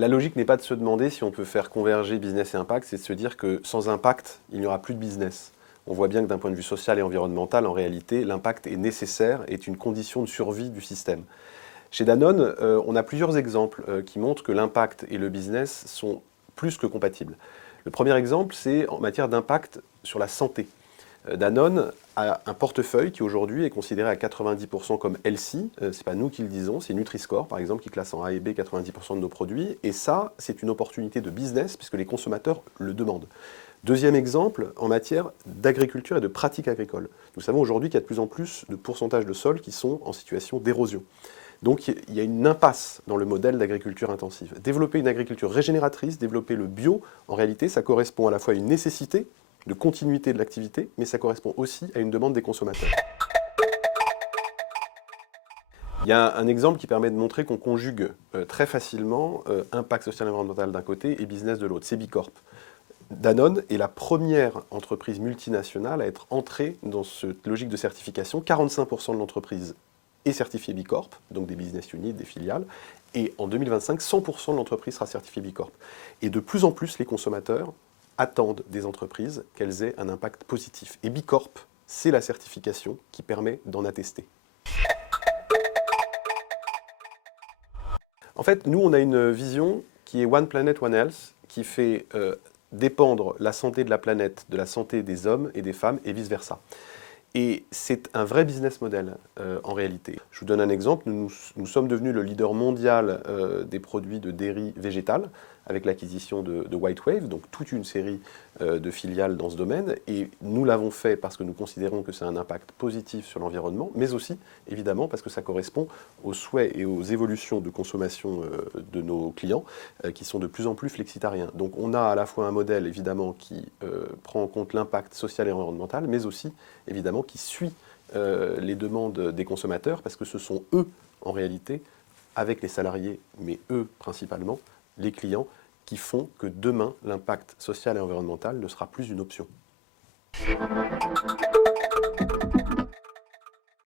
La logique n'est pas de se demander si on peut faire converger business et impact, c'est de se dire que sans impact, il n'y aura plus de business. On voit bien que d'un point de vue social et environnemental, en réalité, l'impact est nécessaire, est une condition de survie du système. Chez Danone, on a plusieurs exemples qui montrent que l'impact et le business sont plus que compatibles. Le premier exemple, c'est en matière d'impact sur la santé. Danone a un portefeuille qui aujourd'hui est considéré à 90% comme healthy. Ce n'est pas nous qui le disons, c'est Nutri-Score par exemple qui classe en A et B 90% de nos produits. Et ça, c'est une opportunité de business puisque les consommateurs le demandent. Deuxième exemple, en matière d'agriculture et de pratiques agricoles. Nous savons aujourd'hui qu'il y a de plus en plus de pourcentages de sols qui sont en situation d'érosion. Donc il y a une impasse dans le modèle d'agriculture intensive. Développer une agriculture régénératrice, développer le bio, en réalité, ça correspond à la fois à une nécessité de continuité de l'activité, mais ça correspond aussi à une demande des consommateurs. Il y a un exemple qui permet de montrer qu'on conjugue très facilement impact social et environnemental d'un côté et business de l'autre. C'est Bicorp. Danone est la première entreprise multinationale à être entrée dans cette logique de certification. 45% de l'entreprise est certifiée Bicorp, donc des business units, des filiales. Et en 2025, 100% de l'entreprise sera certifiée Bicorp. Et de plus en plus, les consommateurs attendent des entreprises qu'elles aient un impact positif. Et Bicorp, c'est la certification qui permet d'en attester. En fait, nous, on a une vision qui est One Planet, One Health, qui fait dépendre la santé de la planète de la santé des hommes et des femmes, et vice-versa. Et c'est un vrai business model en réalité. Je vous donne un exemple, nous sommes devenus le leader mondial des produits de dairy végétal avec l'acquisition de White Wave, donc toute une série de filiales dans ce domaine. Et nous l'avons fait parce que nous considérons que c'est un impact positif sur l'environnement, mais aussi évidemment parce que ça correspond aux souhaits et aux évolutions de consommation de nos clients qui sont de plus en plus flexitariens. Donc on a à la fois un modèle évidemment qui prend en compte l'impact social et environnemental, mais aussi évidemment qui suit les demandes des consommateurs, parce que ce sont eux, en réalité, avec les salariés, mais eux principalement, les clients, qui font que demain, l'impact social et environnemental ne sera plus une option.